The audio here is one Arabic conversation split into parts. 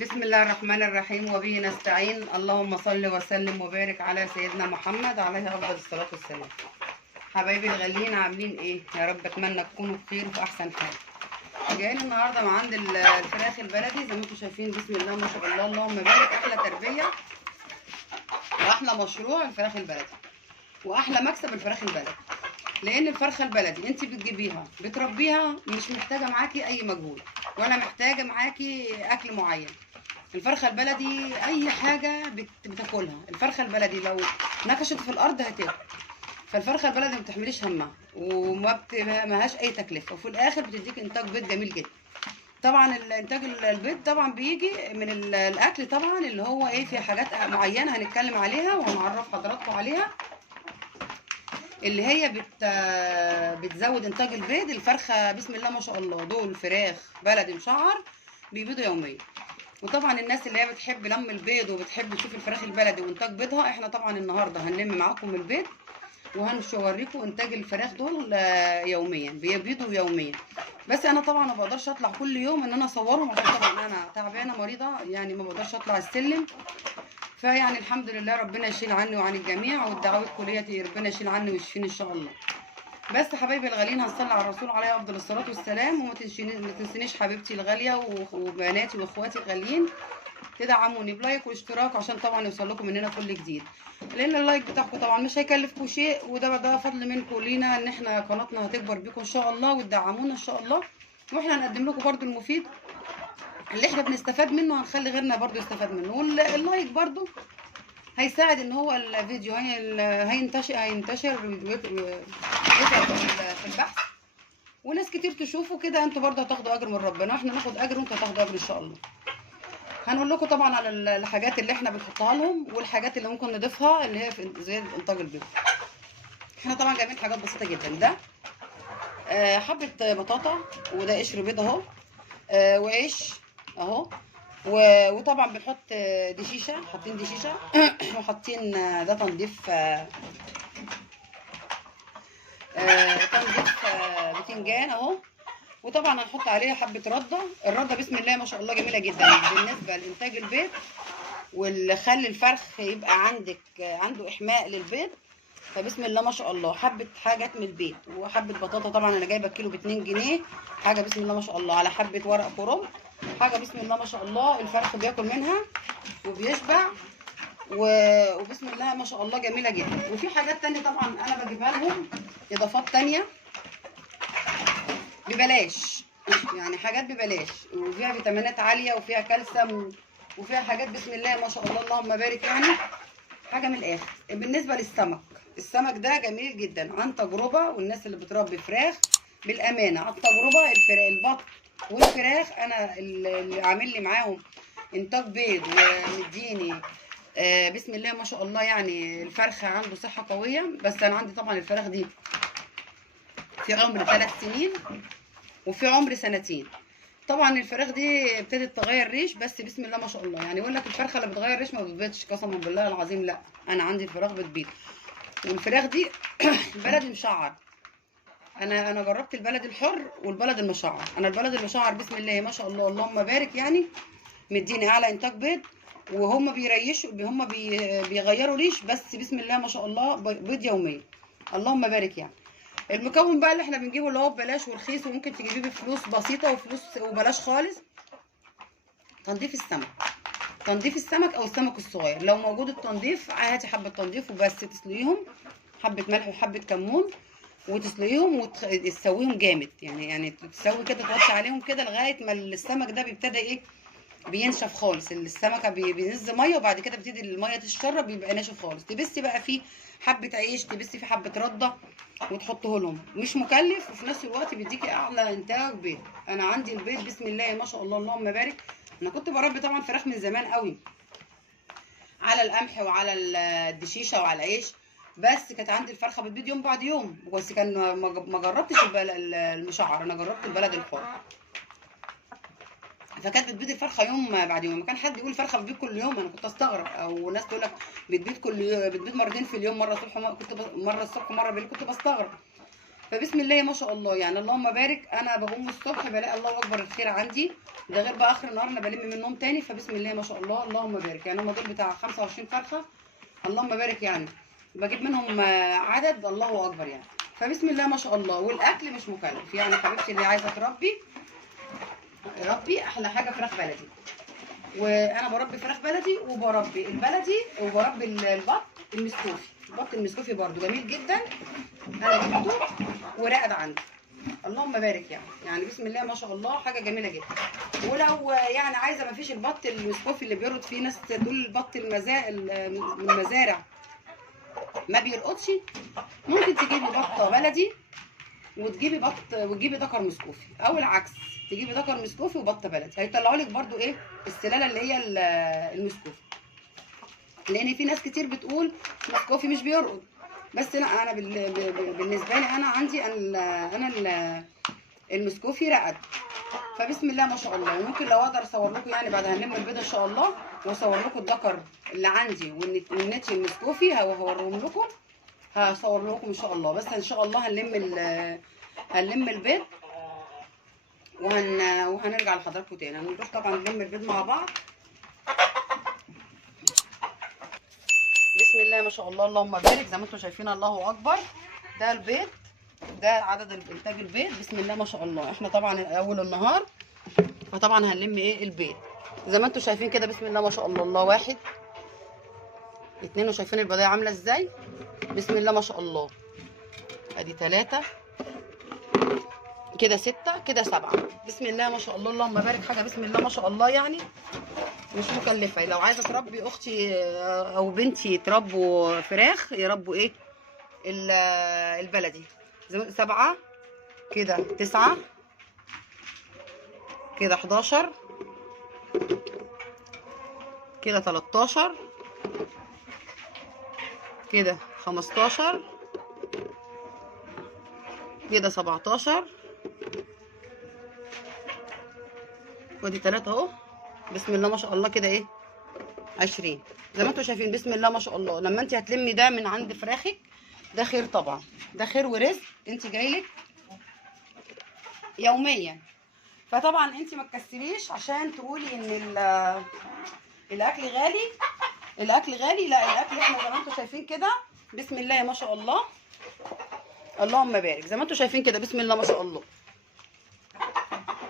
بسم الله الرحمن الرحيم وبه نستعين. اللهم صل وسلم وبارك على سيدنا محمد عليه افضل الصلاه والسلام. حبايبي الغاليين عاملين ايه؟ يا رب اتمنى تكونوا بخير وفي احسن حال. جايين النهارده من عند الفراخ البلدي زي ما انتم شايفين. بسم الله ما شاء الله اللهم بارك. احلى تربيه واحلى مشروع الفراخ البلدي، واحلى مكسب الفراخ البلدي. لان الفرخه البلدي انت بتجيبيها بتربيها، مش محتاجه معاكي اي مجهود ولا محتاجه معاكي اكل معين. الفرخه البلدي اي حاجه بتاكلها. الفرخه البلدي لو نكشت في الارض هتاكل. فالفرخه البلدي ما بتحمليش همها وما ملهاش اي تكلفه، وفي الاخر بتديك انتاج بيض جميل جدا. طبعا الانتاج البيض طبعا بيجي من الاكل طبعا، اللي هو ايه، في حاجات معينه هنتكلم عليها وهنعرف حضراتكم عليها، اللي هي بتزود انتاج البيض. الفرخه بسم الله ما شاء الله دول فراخ بلدي مشعر بيبيضوا يوميا. وطبعا الناس اللي هي بتحب لم البيض وبتحب تشوف الفراخ البلدي وانتاج بيضها، احنا طبعا النهارده هنلم معاكم البيض وهنوريكم انتاج الفراخ دول يوميا، بيبيضوا يوميا. بس انا طبعا ما بقدرش اطلع كل يوم ان انا اصورهم، عشان طبعا انا تعبانه مريضه، يعني ما بقدرش اطلع السلم. فيعني الحمد لله ربنا يشيل عني وعن الجميع، والدعوات كليتي ربنا يشيل عني ويشفيني ان شاء الله. بس حبايبي الغاليين هنصلي على الرسول عليه افضل الصلاه والسلام. وما تنسينيش حبيبتي الغاليه وبناتي واخواتي الغاليين تدعموني بلايك واشتراك، عشان طبعا يوصل لكم مننا كل جديد. لان اللايك بتاعكم طبعا مش هيكلفكم شيء، وده فضل منكم لينا، ان احنا قناتنا هتكبر بيكم ان شاء الله وتدعمونا ان شاء الله. واحنا هنقدم لكم برده المفيد اللي احنا بنستفاد منه، هنخلي غيرنا برده يستفاد منه. واللايك برده هيساعد ان هو الفيديو هينتشر في البحث، وناس كتير تشوفه كده. انتوا برده هتاخدوا اجر من ربنا، واحنا ناخد اجر وانتوا هتاخدوا اجر ان شاء الله. هنقول لكم طبعا على الحاجات اللي احنا بنحطها لهم، والحاجات اللي ممكن نضيفها اللي هي في زياده انتاج البيض. احنا طبعا جايبين حاجات بسيطه جدا. ده حبه بطاطا، وده قشر بيض اهو، وعيش اهو، وطبعا بنحط دشيشه، حاطين دشيشه وحاطين ده تنظيف بتنجان اهو. وطبعا هنحط عليه حبه رده. الرده بسم الله ما شاء الله جميله جدا بالنسبه لانتاج البيض، واللي خلي الفرخ يبقى عنده احماء للبيض. فبسم الله ما شاء الله حبه حاجات من البيت. وحبه بطاطا طبعا انا جايبه كيلو ب2 جنيه، حاجه بسم الله ما شاء الله، على حبه ورق كرنب، حاجه بسم الله ما شاء الله الفرخ بياكل منها وبيشبع. وبسم الله ما شاء الله جميله جدا. وفي حاجات تانية طبعا انا بجيبها لهم، اضافات تانية ببلاش، يعني حاجات ببلاش وفيها فيتامينات عاليه وفيها كالسيوم وفيها حاجات بسم الله ما شاء الله اللهم بارك. يعني حاجه من الاخر. بالنسبه للسمك، السمك ده جميل جدا عن تجربه، والناس اللي بتربي فراخ بالامانه عن تجربه. البط والفراخ انا اللي عامل لي معاهم انتاج بيض ومديني بسم الله ما شاء الله، يعني الفرخه عنده صحه قويه. بس انا عندي طبعا الفراخ دي في عمر 3 سنين وفي عمر 2 سنين. طبعا الفراخ دي ابتدت تغير ريش، بس بسم الله ما شاء الله، يعني يقول لك الفرخه اللي بتغير ريش ما بتبيضش، قسما بالله العظيم لا، انا عندي الفراخ بتبيض. والفراخ دي بلدي مشعر. انا جربت البلد الحر والبلد المشعر. انا البلد المشعر بسم الله ما شاء الله اللهم بارك، يعني مديني اعلى انتاج بيض. وهم بيريشوا، هم بيغيروا ريش، بس بسم الله ما شاء الله بيض يوميا اللهم بارك. يعني المكون بقى اللي احنا بنجيبه اللي هو ببلاش ورخيص، وممكن تجيبيه بفلوس بسيطه وفلوس وبلاش خالص، تنظيف السمك. تنظيف السمك او السمك الصغير لو موجود التنظيف، هاتي حبه تنظيف وبس، تسلقيهم حبه ملح وحبه كمون وتسلقيهم وتسويهم جامد، يعني تسوي كده، توطي عليهم كده لغايه ما السمك ده بيبتدي ايه، بينشف خالص. السمكه بينزل ميه، وبعد كده بتبتدي الميه تتشرب، بيبقى ناشف خالص. تبسي بقى فيه حبه عيش، تبسي فيه حبه رده وتحطه لهم. مش مكلف، وفي نفس الوقت بيديكي اعلى انتاج بيض. انا عندي البيض بسم الله ما شاء الله اللهم بارك. انا كنت بربي طبعا فراخ من زمان قوي على القمح وعلى الدشيشه وعلى العيش، بس كانت عندي الفرخه بتبيض يوم بعد يوم. بس كان ما جربتش المشعر، انا جربت البلد الحر. فكانت بتبيض الفرخه يوم بعد يوم. ما كان حد يقول الفرخه بتبيض كل يوم، انا كنت استغرب. او ناس تقول لك بتبيض كل يوم، بتبيض مرتين في اليوم، مره الصبح مره بالليل، كنت بستغرب. فبسم الله ما شاء الله يعني اللهم بارك. انا بقوم الصبح بلاقي الله اكبر الخير عندي، ده غير بقى اخر النهار انا بلم من النوم تاني. فبسم الله ما شاء الله اللهم بارك. يعني هم دول بتاع 25 فرخه، اللهم بارك. يعني بجيب منهم عدد الله اكبر يعني. فبسم الله ما شاء الله. والاكل مش مكلف يعني حبيبتي، اللي عايزه تربي ربي. احلى حاجه فراخ بلدي، وانا بربي فراخ بلدي وبربي البلدي وبربي البط المسكوفي. البط المسكوفي برده جميل جدا، انا جبته وراقد عندي، اللهم بارك. يعني بسم الله ما شاء الله حاجه جميله جدا. ولو يعني عايزه ما فيش البط المسكوفي اللي بيرد فيه، ناس تقول البط المزارع ما بيرقدش، ممكن تجيبي بطه بلدي وتجيبي ذكر مسكوفي، او العكس تجيبي ذكر مسكوفي وبطه بلدي، هيطلعوا لك برده ايه السلاله اللي هي المسكوفي. لان في ناس كتير بتقول مسكوفي مش بيرقد، بس لا، انا بالنسبه لي انا عندي انا المسكوفي رقد. فبسم الله ما شاء الله. وممكن لو اقدر اصور لكم يعني بعد هنلم البيض ان شاء الله، واصور لكم الذكر اللي عندي والنتي المسكوفي هوريهم لكم، هصور لكم ان شاء الله. بس ان شاء الله هنلم البيض وهنرجع لحضراتكم تاني. هنروح طبعا نلم البيض مع بعض. بسم الله ما شاء الله اللهم بارك. زي ما انتم شايفين الله اكبر، ده البيض، ده عدد انتاج البيض. بسم الله ما شاء الله. احنا طبعا اول النهار، فطبعا هنلم ايه البيض زي ما انتم شايفين كده. بسم الله ما شاء الله. الله واحد اتنين، وشايفين البيضايه عامله ازاي. بسم الله ما شاء الله. ادي 3 كده، 6 كده، 7. بسم الله ما شاء الله اللهم بارك. حاجه بسم الله ما شاء الله يعني مش مكلفه. لو عايزه تربي اختي او بنتي تربوا فراخ، يربوا ايه البلدي. 7 كده، 9 كده، 11 كده، 13 كده، 15 كده، 17 ودي 3 اهو. بسم الله ما شاء الله كده ايه 20. زي ما انتم شايفين بسم الله ما شاء الله. لما انت هتلمي ده من عند فراخك ده خير طبعا، ده خير ورزق انت جايلك يوميا. فطبعا انت ما تكسليش عشان تقولي ان الاكل غالي. الاكل غالي؟ لا، الاكل احنا زي ما انتم شايفين كده بسم الله ما شاء الله اللهم بارك. زي ما انتم شايفين كده بسم الله ما شاء الله،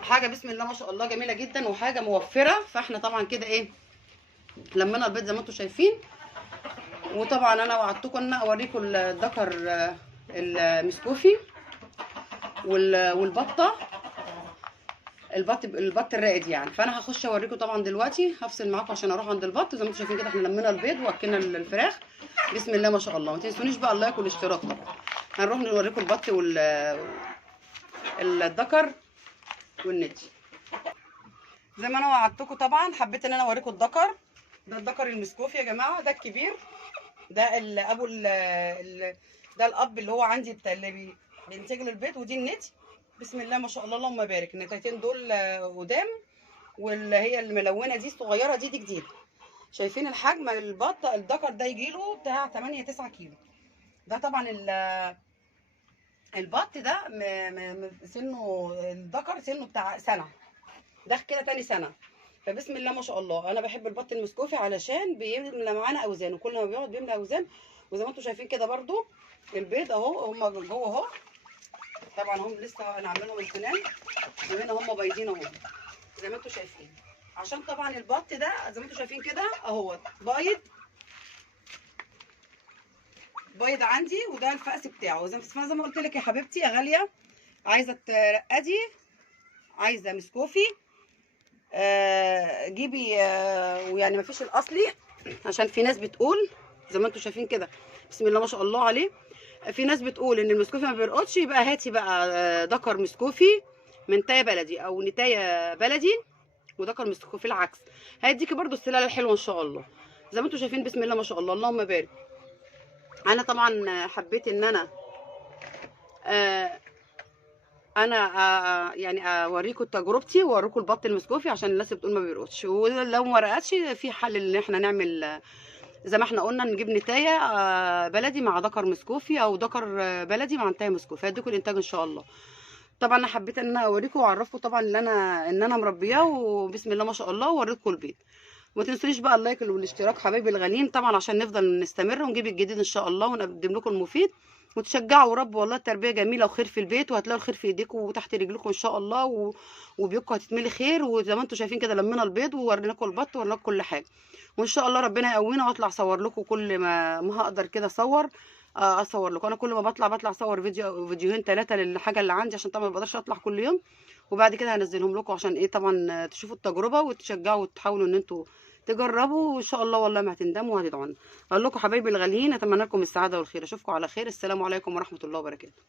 حاجه بسم الله ما شاء الله جميله جدا وحاجه موفره. فاحنا طبعا كده ايه لمينا البيض زي ما انتم شايفين. وطبعا انا وعدتكم ان اوريكم الذكر المسكوفي والبطه البط الرائد يعني. فانا هخش اوريكم طبعا دلوقتي، هفصل معاكم عشان اروح عند البط. زي ما انتم شايفين كده احنا لمينا البيض واكلنا الفراخ بسم الله ما شاء الله. ما تنسونيش بقى اللايك والاشتراك طبعا. هنروح نوريكم البط الذكر والنتي زي ما انا وعدتكم. طبعا حبيت ان انا اوريكم الذكر ده، الذكر المسكوفي يا جماعه، ده الكبير، ده الابو ده الاب اللي هو عندي اللي بينتج له البيض، ودي النتي بسم الله ما شاء الله اللهم بارك. النتايتين دول قدام، واللي هي الملونه دي الصغيره دي جديده. شايفين الحجم البط الذكر ده يجي له بتاع 8 9 كيلو. ده طبعا البط ده سنه الذكر سنه بتاع سنه، ده كده تاني سنه. فبسم الله ما شاء الله. انا بحب البط المسكوفي علشان بيملى معانا اوزان، وكل ما بيقعد بيملى اوزان. وزي ما انتم شايفين كده برده البيض اهو، هم جوه اهو. طبعا هم لسه انا عاملينهم الفنان، وهنا هم بايظين اهو زي ما انتم شايفين. عشان طبعا البط ده زي ما انتم شايفين كده اهو بايض عندي، وده الفأس بتاعه. زي ما قلت لك يا حبيبتي يا غاليه، عايزه ترقدي، عايزه مسكوفي، جيبي ويعني ما فيش الاصلي، عشان في ناس بتقول زي ما انتم شايفين كده بسم الله ما شاء الله عليه. في ناس بتقول ان المسكوفي ما بيرقدش، يبقى هاتي بقى ذكر مسكوفي من نتايه بلدي او نتايه بلدي وذكر مسكوفي العكس، هيديكي برده السلاله الحلوه ان شاء الله. زي ما انتم شايفين بسم الله ما شاء الله اللهم بارك. انا طبعا حبيت ان انا يعني اوريكم تجربتي واوريكم البط المسكوفي عشان الناس بتقول ما بيرقدش. ولو ما رقدش في حل ان احنا نعمل زي ما احنا قلنا نجيب نتايه بلدي مع دكر مسكوفي، او دكر بلدي مع نتايه مسكوفي، هيديكوا الانتاج ان شاء الله. طبعا انا حبيت ان انا اوريكم واعرفكم طبعا ان انا مربياه، وبسم الله ما شاء الله، واوريكم البيت. وما تنسونيش بقى اللايك والاشتراك حبايبي الغاليين، طبعا عشان نفضل نستمر ونجيب الجديد ان شاء الله ونقدم لكم المفيد. وتشجعوا ورب، والله التربيه جميله وخير في البيت، وهتلاقوا الخير في ايديكم وتحت رجلكم ان شاء الله، وبيوتكم هتتملي خير. وزي ما انتم شايفين كده لمينا البيض ووريناكم البط ووريناكم كل حاجه. وان شاء الله ربنا يقوينا واطلع اصور لكم كل ما هقدر كده اصور. اصور لكم انا كل ما بطلع اصور فيديوهين 3 للحاجه اللي عندي، عشان طبعا ما بقدرش اطلع كل يوم. وبعد كده هنزلهم لكم عشان ايه طبعا تشوفوا التجربه وتشجعوا وتحاولوا ان انتوا تجربوا، وان شاء الله والله ما هتندموا وهتدعونا. اقول لكم حبايبي الغاليين، اتمنى لكم السعاده والخير. اشوفكم على خير. السلام عليكم ورحمه الله وبركاته.